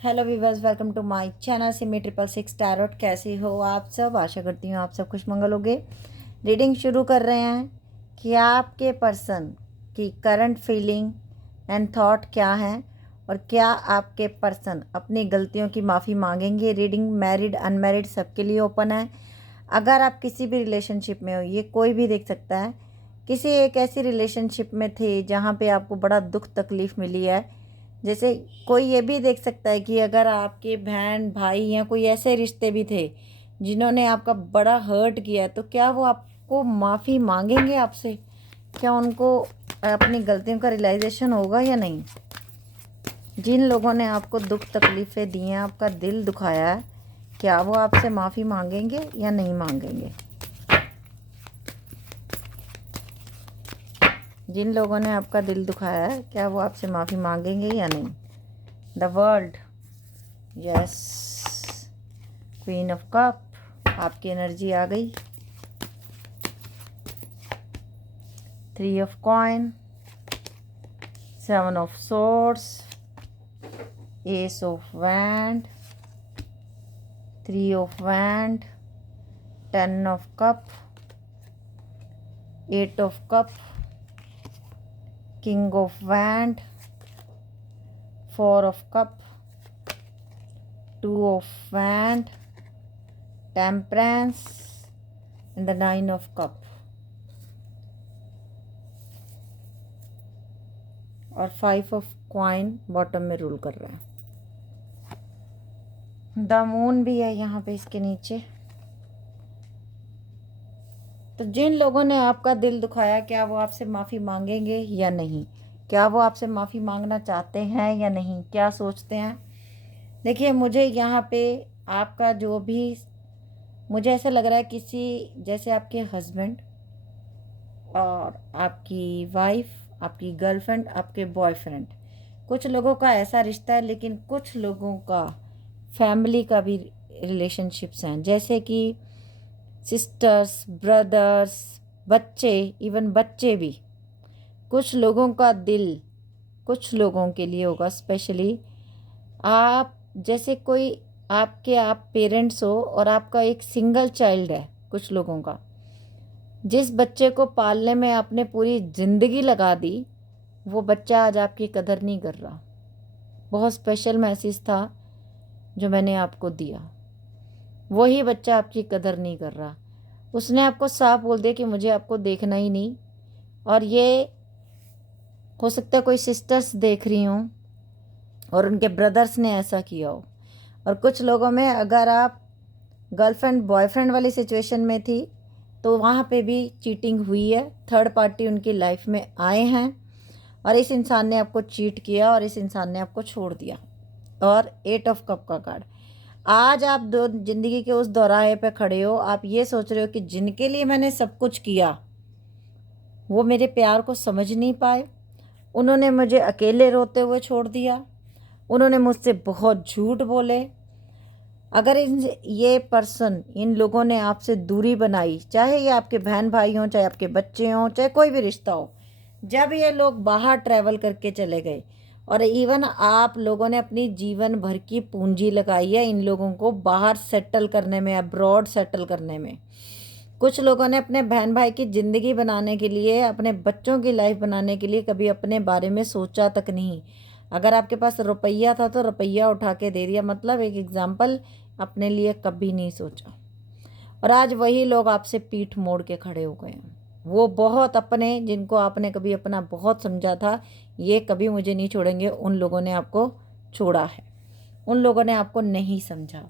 Hello viewers, welcome to my channel Simi 666 tarot. कैसे हो आप सब? आशा करती हूँ आप सब खुशमंगल होगे। रीडिंग शुरू कर रहे हैं कि आपके पर्सन की करंट फीलिंग एंड थॉट क्या है और क्या आपके पर्सन अपनी गलतियों की माफ़ी मांगेंगे। रीडिंग मैरिड अनमैरिड सबके लिए ओपन है। अगर आप किसी भी रिलेशनशिप में हो, ये कोई भी देख सकता है, किसी एक ऐसी रिलेशनशिप में थे जहाँ पे आपको बड़ा दुख तकलीफ़ मिली है। जैसे कोई ये भी देख सकता है कि अगर आपके बहन भाई या कोई ऐसे रिश्ते भी थे जिन्होंने आपका बड़ा हर्ट किया है, तो क्या वो आपको माफ़ी मांगेंगे आपसे? क्या उनको अपनी गलतियों का रियलाइजेशन होगा या नहीं? जिन लोगों ने आपको दुख तकलीफ़ें दी हैं, आपका दिल दुखाया है, क्या वो आपसे माफ़ी मांगेंगे या नहीं मांगेंगे? जिन लोगों ने आपका दिल दुखाया है, क्या वो आपसे माफ़ी मांगेंगे या नहीं? The world, yes, queen of cup, आपकी एनर्जी आ गई। 3 of coin, 7 of swords, S of wand, 3 of wand, 10 of cup, 8 of cup, king of wand, 4 of cup, 2 of wand, temperance and the 9 of cup और 5 of coin bottom में rule कर रहे हैं। The moon भी है यहाँ पे इसके नीचे। तो जिन लोगों ने आपका दिल दुखाया, क्या वो आपसे माफ़ी मांगेंगे या नहीं? क्या वो आपसे माफ़ी मांगना चाहते हैं या नहीं? क्या सोचते हैं? देखिए, मुझे यहाँ पे आपका जो भी, मुझे ऐसा लग रहा है किसी, जैसे आपके हस्बैंड और आपकी वाइफ, आपकी गर्लफ्रेंड, आपके बॉयफ्रेंड, कुछ लोगों का ऐसा रिश्ता है, लेकिन कुछ लोगों का फैमिली का भी रिलेशनशिप्स हैं, जैसे कि सिस्टर्स, ब्रदर्स, बच्चे, इवन बच्चे भी। कुछ लोगों का दिल कुछ लोगों के लिए होगा स्पेशली। आप जैसे कोई, आपके आप पेरेंट्स हो और आपका एक सिंगल चाइल्ड है, कुछ लोगों का, जिस बच्चे को पालने में आपने पूरी ज़िंदगी लगा दी, वो बच्चा आज आपकी कदर नहीं कर रहा। बहुत स्पेशल मैसेज था जो मैंने आपको दिया। वही बच्चा आपकी कदर नहीं कर रहा। उसने आपको साफ बोल दिया कि मुझे आपको देखना ही नहीं। और ये हो सकता है कोई सिस्टर्स देख रही हों और उनके ब्रदर्स ने ऐसा किया हो। और कुछ लोगों में, अगर आप गर्लफ्रेंड बॉयफ्रेंड वाली सिचुएशन में थी, तो वहाँ पे भी चीटिंग हुई है। थर्ड पार्टी उनकी लाइफ में आए हैं और इस इंसान ने आपको चीट किया और इस इंसान ने आपको छोड़ दिया। और 8 ऑफ कप का कार्ड। आज आप दो ज़िंदगी के उस दौराहे पे खड़े हो। आप ये सोच रहे हो कि जिनके लिए मैंने सब कुछ किया, वो मेरे प्यार को समझ नहीं पाए। उन्होंने मुझे अकेले रोते हुए छोड़ दिया। उन्होंने मुझसे बहुत झूठ बोले। अगर ये पर्सन, इन लोगों ने आपसे दूरी बनाई, चाहे ये आपके बहन भाई हों, चाहे आपके बच्चे हों, चाहे कोई भी रिश्ता हो, जब ये लोग बाहर ट्रैवल करके चले गए और इवन आप लोगों ने अपनी जीवन भर की पूंजी लगाई है इन लोगों को बाहर सेटल करने में, अब्रॉड सेटल करने में। कुछ लोगों ने अपने बहन भाई की ज़िंदगी बनाने के लिए, अपने बच्चों की लाइफ बनाने के लिए कभी अपने बारे में सोचा तक नहीं। अगर आपके पास रुपया था तो रुपया उठा के दे दिया, मतलब एक एग्जाम्पल, अपने लिए कभी नहीं सोचा। और आज वही लोग आपसे पीठ मोड़ के खड़े हो गए हैं। वो बहुत अपने, जिनको आपने कभी अपना बहुत समझा था, ये कभी मुझे नहीं छोड़ेंगे, उन लोगों ने आपको छोड़ा है। उन लोगों ने आपको नहीं समझा।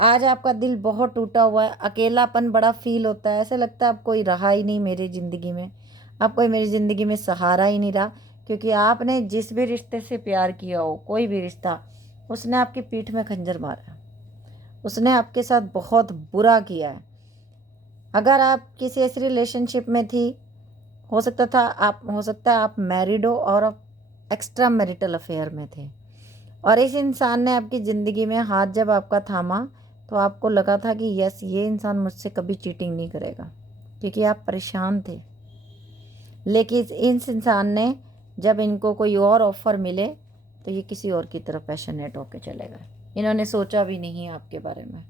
आज आपका दिल बहुत टूटा हुआ है। अकेलापन बड़ा फील होता है। ऐसे लगता है अब कोई रहा ही नहीं मेरी ज़िंदगी में, अब कोई मेरी ज़िंदगी में सहारा ही नहीं रहा। क्योंकि आपने जिस भी रिश्ते से प्यार किया हो, कोई भी रिश्ता, उसने आपकी पीठ में खंजर मारा है। उसने आपके साथ बहुत बुरा किया है। अगर आप किसी ऐसी रिलेशनशिप में थी, हो सकता है आप मैरिड हो और आप एक्स्ट्रा मैरिटल अफेयर में थे, और इस इंसान ने आपकी ज़िंदगी में हाथ जब आपका थामा, तो आपको लगा था कि यस, ये इंसान मुझसे कभी चीटिंग नहीं करेगा, क्योंकि आप परेशान थे। लेकिन इस इंसान ने, जब इनको कोई और ऑफ़र मिले, तो ये किसी और की तरफ पैशनेट होके चले गए। इन्होंने सोचा भी नहीं आपके बारे में,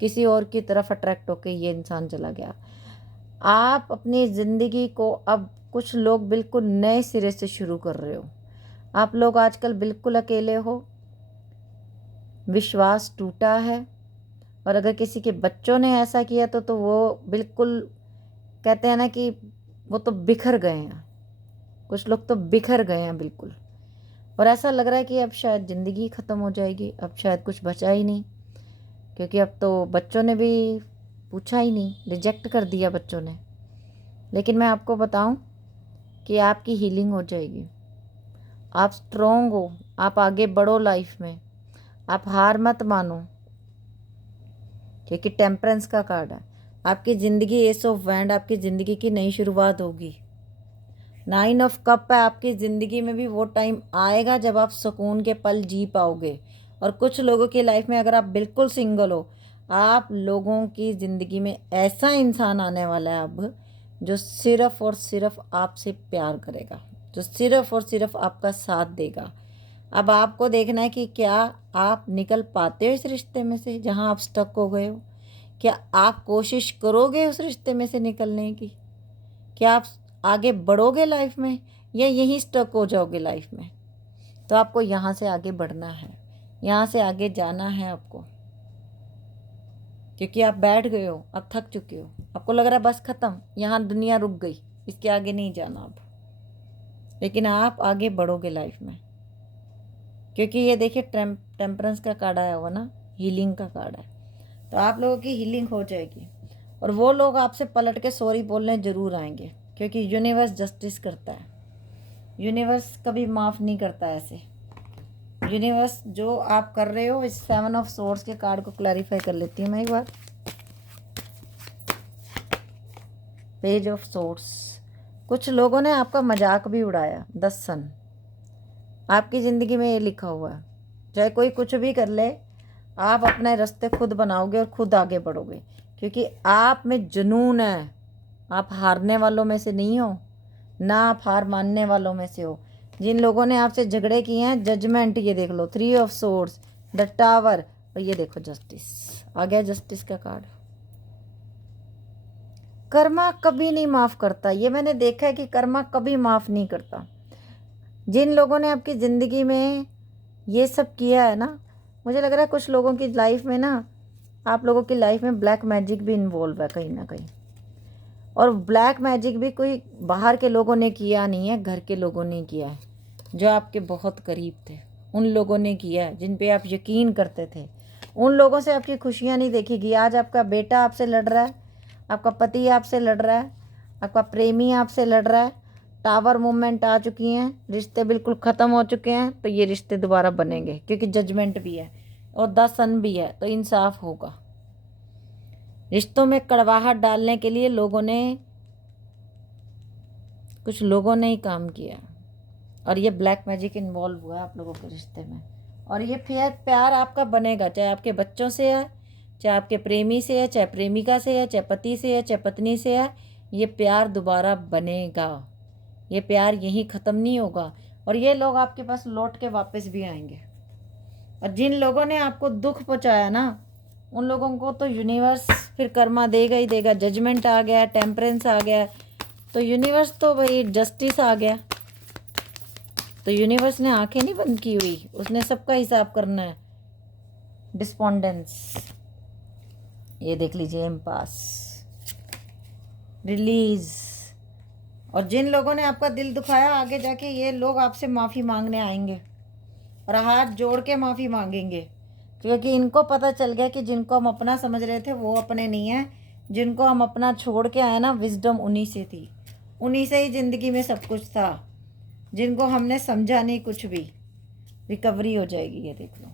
किसी और की तरफ अट्रैक्ट होके ये इंसान चला गया। आप अपनी ज़िंदगी को अब कुछ लोग बिल्कुल नए सिरे से शुरू कर रहे हो। आप लोग आजकल बिल्कुल अकेले हो, विश्वास टूटा है, और अगर किसी के बच्चों ने ऐसा किया तो वो बिल्कुल कहते हैं ना कि वो तो बिखर गए हैं। कुछ लोग तो बिखर गए हैं बिल्कुल, और ऐसा लग रहा है कि अब शायद ज़िंदगी ख़त्म हो जाएगी, अब शायद कुछ बचा ही नहीं, क्योंकि अब तो बच्चों ने भी पूछा ही नहीं, रिजेक्ट कर दिया बच्चों ने। लेकिन मैं आपको बताऊं कि आपकी हीलिंग हो जाएगी। आप स्ट्रोंग हो, आप आगे बढ़ो लाइफ में, आप हार मत मानो, क्योंकि टेम्परेंस का कार्ड है। आपकी ज़िंदगी एस ऑफ वैंड, आपकी ज़िंदगी की नई शुरुआत होगी। 9 ऑफ कप है, आपकी ज़िंदगी में भी वो टाइम आएगा जब आप सुकून के पल जी पाओगे। और कुछ लोगों की लाइफ में, अगर आप बिल्कुल सिंगल हो, आप लोगों की ज़िंदगी में ऐसा इंसान आने वाला है अब, जो सिर्फ़ और सिर्फ आपसे प्यार करेगा, जो सिर्फ़ और सिर्फ आपका साथ देगा। अब आपको देखना है कि क्या आप निकल पाते हो इस रिश्ते में से जहां आप स्टक हो गए हो। क्या आप कोशिश करोगे उस रिश्ते में से निकलने की? क्या आप आगे बढ़ोगे लाइफ में, या यहीं स्टक हो जाओगे लाइफ में? तो आपको यहाँ से आगे बढ़ना है, यहाँ से आगे जाना है आपको, क्योंकि आप बैठ गए हो, अब थक चुके हो, आपको लग रहा है बस ख़त्म, यहाँ दुनिया रुक गई, इसके आगे नहीं जाना अब। लेकिन आप आगे बढ़ोगे लाइफ में, क्योंकि ये देखिए टेम्परेंस का कार्ड आया हुआ ना, हीलिंग का कार्ड है। तो आप लोगों की हीलिंग हो जाएगी, और वो लोग आपसे पलट के सॉरी बोलने ज़रूर आएंगे, क्योंकि यूनिवर्स जस्टिस करता है। यूनिवर्स कभी माफ़ नहीं करता ऐसे। यूनिवर्स जो आप कर रहे हो, इस 7 ऑफ सोर्ड्स के कार्ड को क्लैरिफाई कर लेती हूँ मैं एक बार। पेज ऑफ सोर्ड्स, कुछ लोगों ने आपका मजाक भी उड़ाया। 10 सन, आपकी ज़िंदगी में ये लिखा हुआ है, चाहे कोई कुछ भी कर ले, आप अपने रास्ते खुद बनाओगे और खुद आगे बढ़ोगे, क्योंकि आप में जुनून है। आप हारने वालों में से नहीं हो, ना आप हार मानने वालों में से हो। जिन लोगों ने आपसे झगड़े किए हैं, जजमेंट, ये देख लो 3 ऑफ सोर्ड्स, द टावर, और ये देखो जस्टिस आ गया, जस्टिस का कार्ड। कर्मा कभी नहीं माफ़ करता, ये मैंने देखा है कि कर्मा कभी माफ़ नहीं करता। जिन लोगों ने आपकी ज़िंदगी में ये सब किया है ना, मुझे लग रहा है कुछ लोगों की लाइफ में ना, आप लोगों की लाइफ में ब्लैक मैजिक भी इन्वॉल्व है कहीं ना कहीं। और ब्लैक मैजिक भी कोई बाहर के लोगों ने किया नहीं है, घर के लोगों ने किया है, जो आपके बहुत करीब थे, उन लोगों ने किया है, जिन पे आप यकीन करते थे। उन लोगों से आपकी खुशियाँ नहीं देखी। आज आपका बेटा आपसे लड़ रहा है, आपका पति आपसे लड़ रहा है, आपका प्रेमी आपसे लड़ रहा है, टावर मूवमेंट आ चुकी हैं, रिश्ते बिल्कुल ख़त्म हो चुके हैं, तो ये रिश्ते दोबारा बनेंगे, क्योंकि जजमेंट भी है और 10 सन भी है, तो इंसाफ होगा। रिश्तों में कड़वाहट डालने के लिए कुछ लोगों ने ही काम किया, और ये ब्लैक मैजिक इन्वॉल्व हुआ है आप लोगों के रिश्ते में। और ये फिर प्यार आपका बनेगा, चाहे आपके बच्चों से है, चाहे आपके प्रेमी से है, चाहे प्रेमिका से है, चाहे पति से है, चाहे पत्नी से है, ये प्यार दोबारा बनेगा। ये प्यार यहीं ख़त्म नहीं होगा, और ये लोग आपके पास लौट के वापस भी आएंगे। और जिन लोगों ने आपको दुख पहुंचाया ना, उन लोगों को तो यूनिवर्स फिर कर्मा देगा ही देगा। जजमेंट आ गया, टेम्परेंस आ गया, तो यूनिवर्स तो भाई जस्टिस आ गया। तो यूनिवर्स ने आंखें नहीं बंद की हुई, उसने सबका हिसाब करना है। डिस्पोंडेंस, ये देख लीजिए, एम्पास, रिलीज। और जिन लोगों ने आपका दिल दुखाया, आगे जाके ये लोग आपसे माफ़ी मांगने आएंगे, और हाथ जोड़ के माफ़ी मांगेंगे, क्योंकि इनको पता चल गया कि जिनको हम अपना समझ रहे थे वो अपने नहीं हैं। जिनको हम अपना छोड़ के आए ना, विजडम उन्हीं से थी, उन्हीं से ही ज़िंदगी में सब कुछ था। जिनको हमने समझा नहीं कुछ भी, रिकवरी हो जाएगी। ये देख लो,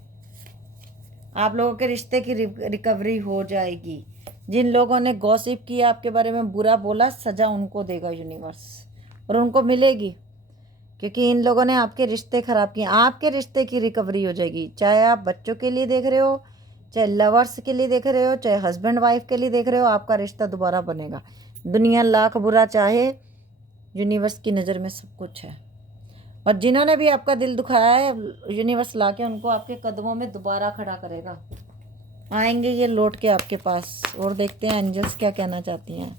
आप लोगों के रिश्ते की रिकवरी हो जाएगी। जिन लोगों ने गॉसिप किया, आपके बारे में बुरा बोला, सज़ा उनको देगा यूनिवर्स, और उनको मिलेगी, क्योंकि इन लोगों ने आपके रिश्ते ख़राब किए। आपके रिश्ते की रिकवरी हो जाएगी, चाहे आप बच्चों के लिए देख रहे हो, चाहे लवर्स के लिए देख रहे हो, चाहे हस्बैंड वाइफ के लिए देख रहे हो, आपका रिश्ता दोबारा बनेगा। दुनिया लाख बुरा चाहे, यूनिवर्स की नज़र में सब कुछ है। और जिन्होंने भी आपका दिल दुखाया है, यूनिवर्स ला के उनको आपके कदमों में दोबारा खड़ा करेगा। आएंगे ये लौट के आपके पास। और देखते हैं एंजल्स क्या कहना चाहती हैं।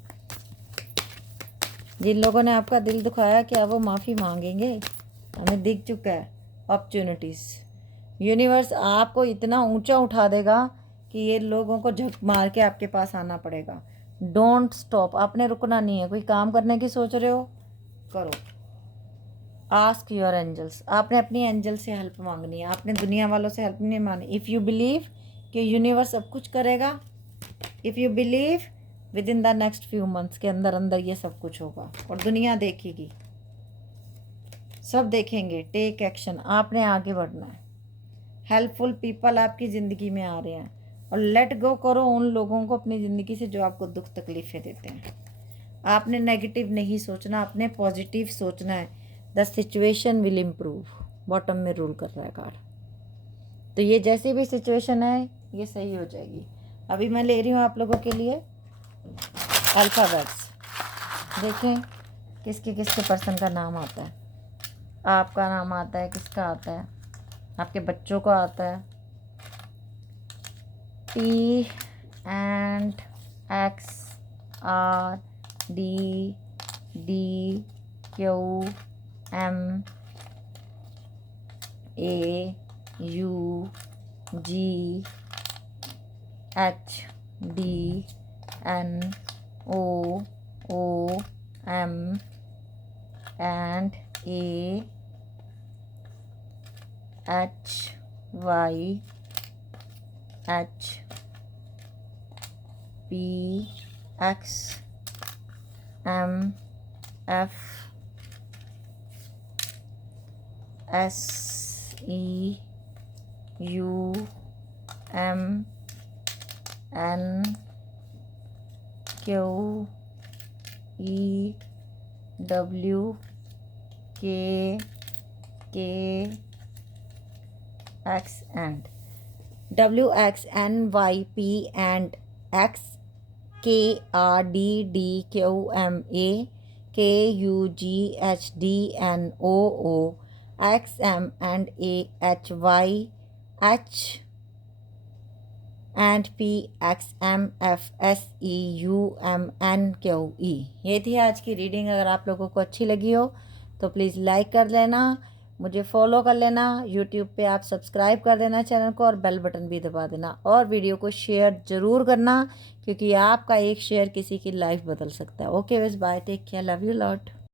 जिन लोगों ने आपका दिल दुखाया, क्या वो माफ़ी मांगेंगे? हमें दिख चुका है अपॉर्चुनिटीज़। यूनिवर्स आपको इतना ऊंचा उठा देगा कि ये लोगों को झक मार के आपके पास आना पड़ेगा। डोंट स्टॉप, आपने रुकना नहीं है। कोई काम करने की सोच रहे हो, करो। आस्क योर एंजल्स, आपने अपनी एंजल से हेल्प मांगनी है, आपने दुनिया वालों से हेल्प नहीं मांगनी। इफ़ यू बिलीव कि यूनिवर्स सब कुछ करेगा, if you believe with in the next few months के अंदर अंदर ये सब कुछ होगा और दुनिया देखेगी, सब देखेंगे। टेक एक्शन, आपने आगे बढ़ना है। हेल्पफुल पीपल आपकी ज़िंदगी में आ रहे हैं और लेट गो करो उन लोगों को अपनी ज़िंदगी से जो आपको दुख तकलीफ़ें देते हैं। आपने नेगेटिव नहीं सोचना, आपने पॉजिटिव सोचना है। The situation will improve, bottom में रूल कर रहा है कार्ड। तो ये जैसी भी सिचुएशन है ये सही हो जाएगी। अभी मैं ले रही हूँ आप लोगों के लिए अल्फ़ाबेट्स। देखें किसके किसके पर्सन का नाम आता है। आपका नाम आता है, किसका आता है, आपके बच्चों का आता है। P and X R D D Q M A U G H D N O O M and A H Y H P X M F S E U M N Q E W K X and W X N Y P and X K R D D Q M A K U G H D N O O X M and A H Y H and P X M F S E U M N Q E। ये थी आज की reading. अगर आप लोगों को अच्छी लगी हो तो प्लीज़ लाइक कर लेना, मुझे फॉलो कर लेना, यूट्यूब पे आप सब्सक्राइब कर देना चैनल को और बेल बटन भी दबा देना और वीडियो को शेयर ज़रूर करना, क्योंकि आपका एक शेयर किसी की लाइफ बदल सकता है। ओके बस, bye, take care, love you lot.